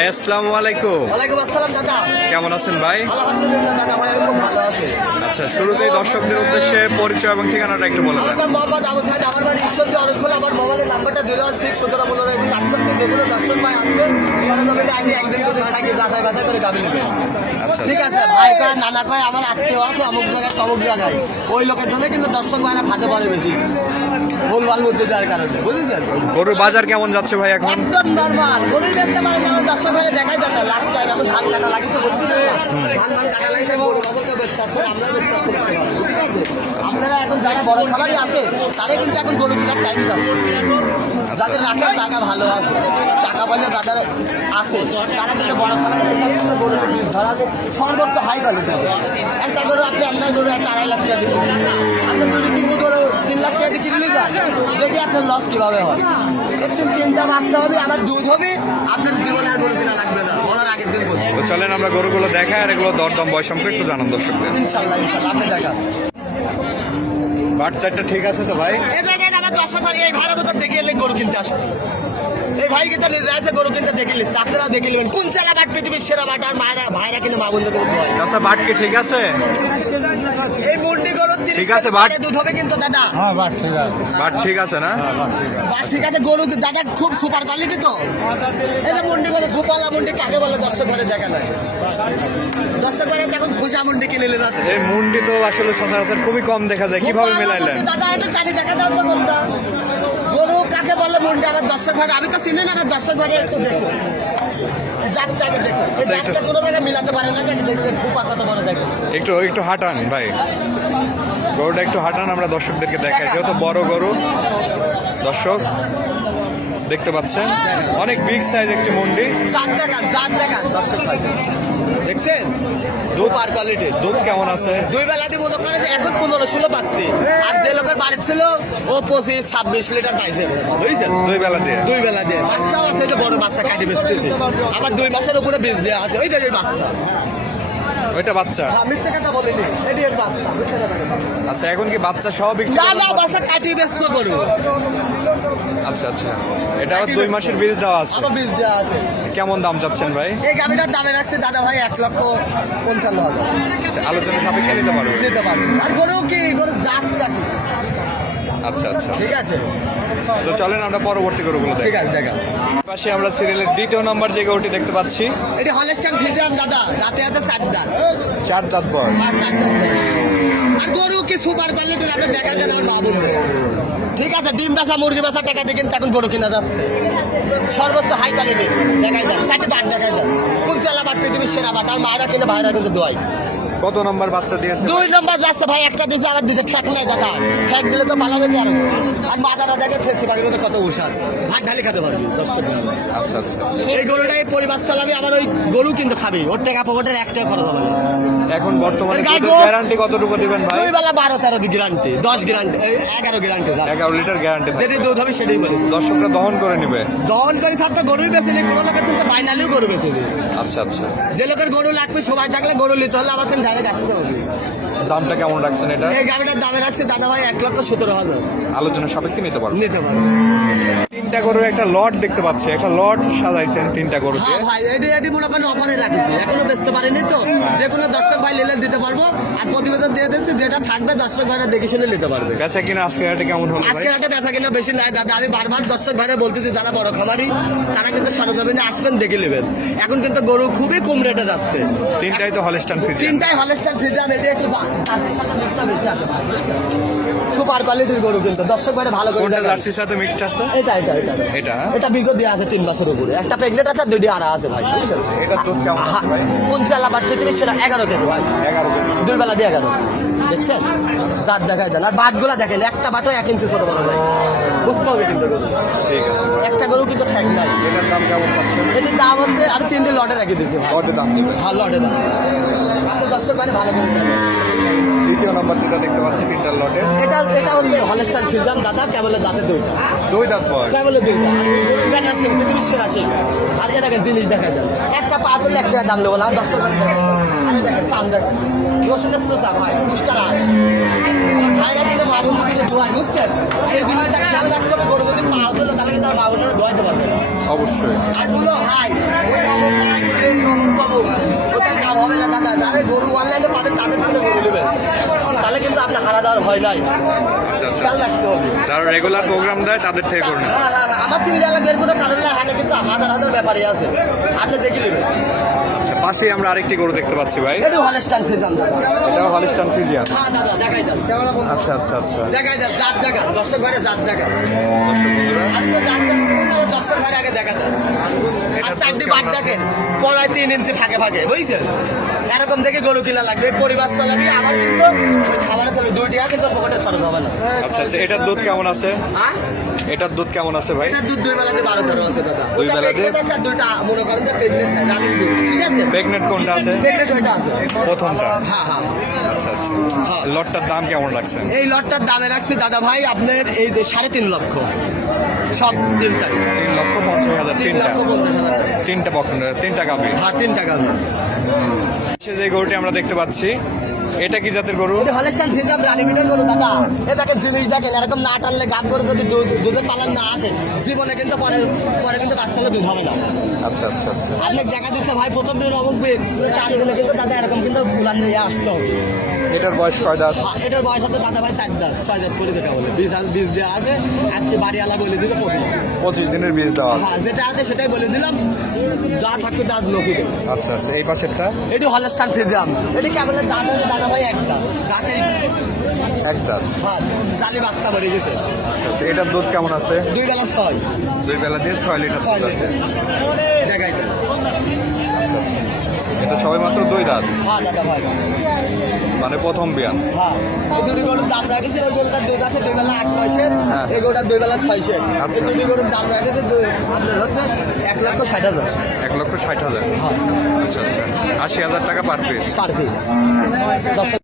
ভাই আসসালামু আলাইকুম। ওয়ালাইকুম আসসালাম দাদা। কেমন আছেন ভাই? আলহামদুলিল্লাহ দাদা ভাই, আমি খুব ভালো আছি। আচ্ছা, শুরুতেই দর্শকদের উদ্দেশ্যে পরিচয় এবং ঠিকানাটা একটু বলে দেন। আমার নাম মোহাম্মদ আবু সাইদ, আমার বাড়ি ঈশ্বরদী অরণখোলা। আমার মোবাইলের নাম্বারটা 016-17-15-21-68। যেগুলো দর্শক ভাই আসবে সরজমিনে আসি, একদিন দুদিন থাকি, যাচাই বাছাই করে গাবি নেবে। আচ্ছা ঠিক আছে, ভাই কয় নানা কয় আমার আত্মীয় আছে অমুক জায়গায় তমুক জায়গায়, ওই লোকের জন্য কিন্তু দর্শক ভাইরা ফাঁদে পড়ে বেশি ভুলভাল বুদ্ধি দেওয়ার কারণে, বুঝেছেন? গরুর বাজার কেমন যাচ্ছে ভাই এখন? একদম নর্মাল। গরুই বেচতে পারে না, আমার দর্শক ভাইরা দেখাই দেন না। লাস্ট টাইম এখন ধান কাটা লাগিয়েছে, বুঝছি ধান কাটা লাগিয়েছে, গরু বাজারকে বেচতে আসছে, আমরা বেচতে আসছি। ঠিক আছে, আপনারা এখন যারা বড় খামারই আছে তারা কিন্তু এখন গরু কেনার টাইম যাচ্ছে। যাদের রাখার জায়গা ভালো আছে, টাকা পয়সা যাদের আছে, তারা কিন্তু বড় খামারে গরু ধরা যায় সর্বোচ্চ হাই কোয়ালিটি। একটা গরু আপনি আপনার গরু একটা 2.5 লাখ টাকা দিয়ে কিনবেন, আপনার গরু 3 লাখ টাকা দিয়ে কিনলে যান, দেখি আপনার লস কিভাবে হয়। একটু চিন্তা বাঁচতে হবে, আমার দুধ হবে, আপনার জীবনে আর গরু কেনা লাগবে না, বলার আগের দিন বলবো। তো চলেন আমরা গরুগুলো দেখাই আর এগুলো দরদাম বয়স সম্পর্কে একটু জানান দর্শকদের। ইনশাল্লাহ ইনশাল্লাহ আপনি দেখা বাট চারটা ঠিক আছে তো ভাই? এই জায়গায় আমার দর্শক ভাই এই ভাইয়ের মতো দেখে এলে গরু কিনতে আসবে। এই ভাই কিন্তু নিজে আছে গরু কিনতে দেখে নিচ্ছে, আপনারা দেখে নেবেন কোন চালা বাট পৃথিবীর সেরা বাট। আর মায়েরা ভাইরা কিন্তু মা বন্ধু করতে হয়। চাচা বাট কি ঠিক আছে? এই মুন্ডি গরু ঠিক আছে, বাট দুধ হবে কিন্তু দাদা। বাট ঠিক আছে না? বাট ঠিক আছে, গরু দাদা খুব সুপার কোয়ালিটি তো। এই যে মুন্ডি গরু গোপালা মুন্ডি কাকে বলে দর্শক ভাইরা দেখা নাই, দর্শক ভাইরা এখন খোসা মুন্ডি কিনে নিলেন আছে। এই মুন্ডি তো আসলে সচরাচর খুবই কম দেখা যায়, কিভাবে মেলাইলেন? দাদা এটা চারি দেখা দাও তো গরুটা। গরু কাকে বলে মুন্ডি আমার দর্শক ভাই, আমি তো চিনি না, আমার দর্শক ভাই একটু দেখো এই জাতটাকে দেখো, এই জাতটা কোনো জায়গায় মিলাতে পারে না, দেখে দেখে খুব কত বড় দেখো। একটু একটু হাঁটান ভাই, গরুটা একটু হাঁটান, আমরা দর্শকদেরকে দেখাই। যেহেতু বড় গরু দর্শক দেখতে পাচ্ছেন, অনেক বিগ সাইজ একটি মুন্ডি। জাত দেখান দর্শক ভাই, দেখছেন সুপার কোয়ালিটি। দুধ কেমন আছে? দুই বেলা দিয়ে মনে করেন এখন 15-16 পাচ্ছি, আর যে লোকের বাড়ি ছিল ও 25-26 লিটার পাইছে, বুঝছেন? দুই বেলা দিয়ে? দুই বেলা দিয়ে বাচ্চাও আছে, এটা বড় বাচ্চা কাটি বেচতেছে, আবার 2 মাসের উপরে বীজ দেওয়া আছে। ওই যে বাচ্চা, ওইটা বাচ্চা? মিথ্যে কথা বলিনি, এটি এর বাচ্চা। আচ্ছা, এখন কি বাচ্চা সহ বিক্রি না করবেন? না, বাচ্চা কাটি বেচতে করো। আচ্ছা আচ্ছা, এটা আবার 2 মাসের বীজ দেওয়া আছে? আবার বীজ দেওয়া আছে। কেমন দাম চাচ্ছেন ভাই? এই গাভিটার দামে রাখছে দাদা ভাই 1,55,000। আচ্ছা, আলোচনা সাপেক্ষে নিতে পারবে? নিতে পারবে। আর গরু কি গরু জাতটা কি? আচ্ছা আচ্ছা, ঠিক আছে, তো চলেন আমরা পরবর্তী গরুগুলো ঠিক দেখি। আছে দেখা। পাশে আমরা সিরিয়ালের 2য় নম্বর যে গরুটি দেখতে পাচ্ছি, এটি হলস্টাইন ফ্রিজিয়ান দাদা, রাতে আছে 4 দাঁত। 4 দাঁত বয়স। আর 4 দাঁত বয়স। আর গরু কি সুপার কোয়ালিটির, আপনি দেখা দেন আমার মা বলবো। ঠিক আছে, ডিম বেচা মুরগি বেচা টাকা দিয়ে কিন্তু এখন গরু কিনা যাচ্ছে সর্বোচ্চ হাই কোয়ালিটি। দেখাই দেন 4 দাঁত, দেখাই দেন কোন চালা বাট পৃথিবীর সেরা বাট। আর মায়েরা কিনে ভাইরা কিন্তু দোয়াই। কত নম্বর বাচ্চা দিয়েছে? 2 নম্বর যাচ্ছে ভাই, একটা দিচ্ছে আবার দিচ্ছে ঠেক নাই দাদা, ঠেক দিলে তো পালাবে কি আরো। আর মাথাটা দেখে ফেসি পাখির মতো কত উষার, ভাত ঢালি খেতে পারবি 10 টাকা। আচ্ছা আচ্ছা, এই গরুটাই পরিবার চালাবি, আবার ওই গরু কিন্তু খাবি, ওর টাকা পকেটের 1 টাকা খরচ হবে না। এখন বর্তমানে গাই দুধের গো- গ্যারান্টি কতটুকু দিবেন ভাই? 2 বেলা 12-13 দি guarantee, 10 guarantee, 11 guarantee. 11 litre guarantee. যেটি দুধ হবে সেটাই বলি। দর্শকরা দহন করে নেবে? দহন করে সব তো গরুই বেছে নি, কোনো লোকের কিন্তু বাইনালিও গরু বেছে নি। আচ্ছা আচ্ছা, যে লোকের গরু লাগবে সবাই থাকলে গরু নিতে হলে আমার ডাইরেক্ট আসতে হবে। দামটা কেমন রাখছেন এটা? এই গাড়িটার দামে রাখছে দাদা ভাই 1,17,000। আলোচনা সাপেক্ষে নিতে পারবেন? নিতে পারবে। 3টা গরুর একটা লট দেখতে পাচ্ছি, একটা লট সাজাইছেন 3টা গরু দিয়ে। হ্যাঁ ভাই, এটি মনে করেন অফারে রাখেছি, এখনো বেচতে পারিনি তো। যে কোনো দর্শক ভাই নিলে দিতে পারবো, আর প্রতিবেদন দিয়ে দিচ্ছি, যেটা থাকবে দর্শক ভাইরা দেখে শুনে নিতে পারবে। বেচা কিনা আজকে হাটে কেমন হলো ভাই? আজকে হাটে বেচা কিনা বেশি নাই দাদা, আমি বারবার দর্শক ভাইরা বলতেছি যারা বড় খামারি তারা কিন্তু সরজমিনে আসবেন, দেখে নেবেন। এখন কিন্তু গরু খুবই কম রেটে যাচ্ছে। 3টাই তো হলস্টাইন ফ্রিজিয়ান? 3টাই হলস্টাইন ফ্রিজিয়ান। এটি একটু সুপার কোয়ালিটির গরু কিন্তু দর্শক ভাইরা ভালো করে কোনটা দেখেন। জার্সির সাথে মিক্সড আছে? এটা এটা এটা এটা? এটা বিগত দেওয়া আছে 3 মাসের উপরে, একটা প্রেগনেন্ট আছে, 2টি আড়া আছে ভাই, বুঝছেন? এটা দুধ কেমন আছে ভাই? কোন চালা বাট পৃথিবীর সেরা 11 কেজি ভাই, 11 কেজি। 2 বেলা দিয়ে 11। দেখছেন জাত দেখাই দেন, আর বাটগুলা দেখেন, একটা বাটও 1 ইঞ্চি ছোট বড় ভাই, বুঝতে হবে কিন্তু গরু। ঠিক আছে, একটা গরু কিন্তু ঠেক নাই। এটার দাম কেমন চাচ্ছেন? এটির দাম হচ্ছে আমি 3টি লটে রেখে দিচ্ছি ভাই। কত দাম দিবেন? ভালো লটে দাম, আপনি দর্শক ভাই ভালো করে দেবেন। 2য় নম্বর যেটা দেখতে পাচ্ছি 3টার লটে, এটা হচ্ছে হলস্টাইন ফ্রিজিয়ান দাদা, কেবলের দাঁতে 2টা, 2 দাঁত বয়স। কেবলের 2টা। গরুর ব্যানার সিং পৃথিবীর সেরা সিং। আর এ দেখেন জিনিস দেখা যায়, একটা 5 হলে 1 টাকা দাম নেবো না দর্শক ভাই। আরে দেখেন সাম দেখেন, রসুনের সোজা ভাই, পুষ্টার আস ভাইরা দিলে মা বন্ধু দিলে ধোয়ায়, বুঝছেন? এই জিনিসটা খেয়াল রাখতে হবে, গরু যদি পা তুলে তাহলে কিন্তু আর মা বোনেরা ধোয়াইতে পারবে না। অবশ্যই। আর গুলো হাই, ওই অমুক নাই, সেই অমুক তমুক, ওটার কাম হবে না দাদা। যারা গরু অনলাইনে পাবেন তাদের থেকে গরু নেবেন, তাহলে কিন্তু আপনার হারা দেওয়ার ভয় নাই। আচ্ছা আচ্ছা, খেয়াল রাখতে হবে। যারা রেগুলার প্রোগ্রাম দেয় তাদের থেকে করুন। হ্যাঁ হ্যাঁ হ্যাঁ, আমার চিন্তা লাগবে কোনো কারণ নাই, হাটে কিন্তু হাজার হাজার ব্যাপারই আছে, আপনি দেখে নেবেন। আচ্ছা, পাশেই আমরা আরেকটি গরু দেখতে পাচ্ছি ভাই, এটা হলস্টাইন ফ্রিজিয়ান দাদা। এটাও হলিস্টান ফ্রিজিয়ান। হ্যাঁ দাদা, দেখাই দেন। আচ্ছা আচ্ছা আচ্ছা, দেখাই দেন, জাত দেখা, দর্শক ভাইরা জাত দেখা। দর্শক বন্ধুরা আমি তো জাত দেখা, দর্শক ভাইরা আগে দেখা দেন। আর চারটি বাট দেখেন, পড়ায় 3 ইঞ্চি ফাঁকে ফাঁকে, বুঝছেন? এরকম দেখে গরু কিনা লাগবে, পরিবার চালাবি, আবার কিন্তু ওই খাবারের চলবে 2 টাকা, কিন্তু পকেটের খরচ হবে না। আচ্ছা আচ্ছা, এটার দুধ কেমন আছে? হ্যাঁ, এটার দুধ কেমন আছে ভাই? এটার দুধ 2 বেলাতে 12-13 আছে দাদা। দুই বেলাতে? আর 2টা মনে করেন যে প্রেগনেন্ট না, রানিং দুধ, ঠিক আছে? প্রেগনেন্ট কোনটা আছে? প্রেগনেন্ট ওইটা আছে। প্রথমটা। হ্যাঁ হ্যাঁ। আচ্ছা আচ্ছা, হ্যাঁ। লটটার দাম কেমন রাখছেন? এই লটটার দামে রাখছি দাদা ভাই আপনার এই যে 3.5 লক্ষ, সব তিনটাই 3,50,000। 3,50,000 টাকা। তিনটা বকন, তিনটা গাভী। হ্যাঁ, 3 টাকা। যে গরুটি আমরা দেখতে পাচ্ছি, এটা কি জাতের গরু? এটা হলস্টাইন ফ্রিজিয়ান রানী বিটের গরু দাদা। এ দেখেন জিনিস দেখেন, এরকম না টানলে গাব করে যদি দুধের পালন না আসে, জীবনে কিন্তু পরে কিন্তু বাচ্চা হলে দুধ হবে না। আচ্ছা আচ্ছা আচ্ছা, আপনি দেখা দিচ্ছে ভাই প্রথম দিন অমুক দিন টান দিলে কিন্তু দাদা এরকম কিন্তু ফুলান নিয়ে আসতে হবে। এটার বয়স কয় দাঁত? এটার বয়স হচ্ছে দাদা ভাই 4 দাঁত 6 দাঁত করে দেখা বলে, বীজ দেওয়া আছে, আজকে বাড়িওয়ালা বলে দিতে 25 দিনের বীজ দেওয়া আছে। হ্যাঁ, যেটা আছে সেটাই বলে দিলাম, যা থাকবে দাঁত নসিবে। আচ্ছা আচ্ছা, এই পাশেরটা? এটি হলস্টাইন ফ্রিজিয়ান। এটি কেবল দাঁত আছে দাদা ভাই একটা, দাঁতে এক দাঁত। হ্যাঁ জালি বাচ্চা মরে গেছে। আচ্ছা আচ্ছা, এটার দুধ কেমন আছে? 2 বেলা 6 দুই বেলা দিয়ে 6 লিটার দুধ আছে। দেখাই দেন। আচ্ছা আচ্ছা, এটা সবাই মাত্র 2 দাঁত, হ্যাঁ দাদা ভাই। মানে প্রথম বিয়ান। হ্যাঁ, এই দুটি গরুর দাম রাখেছে, ওই গরুটার দুধ আছে 2 বেলা 8-9 হ্যাঁ। এই গরুটার 2 বেলা 6 আচ্ছা। এই দুটি গরুর দাম রাখেছে আপনার হচ্ছে 1,60,000 1,60,000। হ্যাঁ, আচ্ছা আচ্ছা, 80,000 টাকা পার পিস। Per piece.